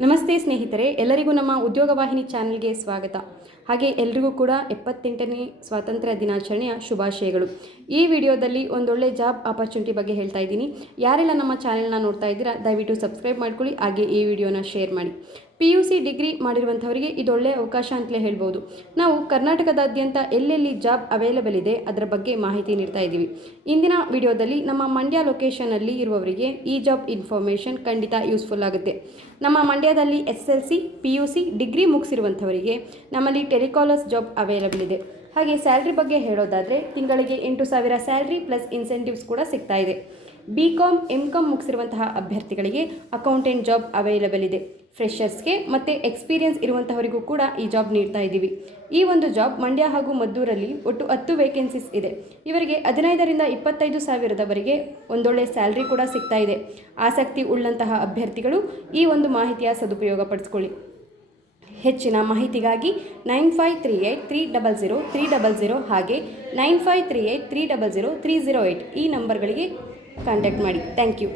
ನಮಸ್ತೆ ಸ್ನೇಹಿತರೆ, ಎಲ್ಲರಿಗೂ ನಮ್ಮ ಉದ್ಯೋಗ ವಾಹಿನಿ ಚಾನೆಲ್ಗೆ ಸ್ವಾಗತ. ಹಾಗೆ ಎಲ್ರಿಗೂ ಕೂಡ 78ನೇ ಸ್ವಾತಂತ್ರ್ಯ ದಿನಾಚರಣೆಯ ಶುಭಾಶಯಗಳು. ಈ ವಿಡಿಯೋದಲ್ಲಿ ಒಂದೊಳ್ಳೆ ಜಾಬ್ ಆಪರ್ಚುನಿಟಿ ಬಗ್ಗೆ ಹೇಳ್ತಾ ಇದ್ದೀನಿ. ಯಾರೆಲ್ಲ ನಮ್ಮ ಚಾನೆಲ್ನ ನೋಡ್ತಾ ಇದ್ದೀರಾ ದಯವಿಟ್ಟು ಸಬ್ಸ್ಕ್ರೈಬ್ ಮಾಡ್ಕೊಳ್ಳಿ, ಹಾಗೆ ಈ ವಿಡಿಯೋನ ಶೇರ್ ಮಾಡಿ. PUC ಡಿಗ್ರಿ ಮಾಡಿರುವಂಥವರಿಗೆ ಇದೊಳ್ಳೆ ಅವಕಾಶ ಅಂತಲೇ ಹೇಳ್ಬೋದು. ನಾವು ಕರ್ನಾಟಕದಾದ್ಯಂತ ಎಲ್ಲೆಲ್ಲಿ ಜಾಬ್ ಅವೈಲೇಬಲ್ ಇದೆ ಅದರ ಬಗ್ಗೆ ಮಾಹಿತಿ ನೀಡ್ತಾ ಇದ್ದೀವಿ. ಇಂದಿನ ವಿಡಿಯೋದಲ್ಲಿ ನಮ್ಮ ಮಂಡ್ಯ ಲೊಕೇಶನಲ್ಲಿ ಇರುವವರಿಗೆ ಈ ಜಾಬ್ ಇನ್ಫಾರ್ಮೇಷನ್ ಖಂಡಿತ ಯೂಸ್ಫುಲ್ ಆಗುತ್ತೆ. ನಮ್ಮ ಮಂಡ್ಯದಲ್ಲಿ SSLC PUC ಡಿಗ್ರಿ ಮುಗಿಸಿರುವಂಥವರಿಗೆ ನಮ್ಮಲ್ಲಿ ಟೆಲಿಕಾಲರ್ಸ್ ಜಾಬ್ ಅವೈಲೇಬಲ್ ಇದೆ. ಹಾಗೆ ಸ್ಯಾಲ್ರಿ ಬಗ್ಗೆ ಹೇಳೋದಾದರೆ ತಿಂಗಳಿಗೆ 8,000 ಸ್ಯಾಲ್ರಿ ಪ್ಲಸ್ ಇನ್ಸೆಂಟಿವ್ಸ್ ಕೂಡ ಸಿಗ್ತಾ ಇದೆ. BCom MCom ಮುಗಿಸಿರುವಂತಹ ಅಭ್ಯರ್ಥಿಗಳಿಗೆ ಅಕೌಂಟೆಂಟ್ ಜಾಬ್ ಅವೈಲೇಬಲ್ ಇದೆ. ಫ್ರೆಷರ್ಸ್ಗೆ ಮತ್ತು ಎಕ್ಸ್ಪೀರಿಯನ್ಸ್ ಇರುವಂತಹವರಿಗೂ ಕೂಡ ಈ ಜಾಬ್ ನೀಡ್ತಾ ಇದ್ದೀವಿ. ಈ ಒಂದು ಜಾಬ್ ಮಂಡ್ಯ ಹಾಗೂ ಮದ್ದೂರಲ್ಲಿ ಒಟ್ಟು 10 ವೇಕೆನ್ಸೀಸ್ ಇದೆ. ಇವರಿಗೆ 15ರಿಂದ 25,000ವರೆಗೆ ಒಂದೊಳ್ಳೆ ಸ್ಯಾಲ್ರಿ ಕೂಡ ಸಿಗ್ತಾ ಇದೆ. ಆಸಕ್ತಿ ಉಳ್ಳಂತಹ ಅಭ್ಯರ್ಥಿಗಳು ಈ ಒಂದು ಮಾಹಿತಿಯ ಸದುಪಯೋಗ ಪಡಿಸ್ಕೊಳ್ಳಿ. ಹೆಚ್ಚಿನ ಮಾಹಿತಿಗಾಗಿ 9538300300 ಹಾಗೆ 9538300308 ಈ ನಂಬರ್ಗಳಿಗೆ ಕಾಂಟ್ಯಾಕ್ಟ್ ಮಾಡಿ. Thank you.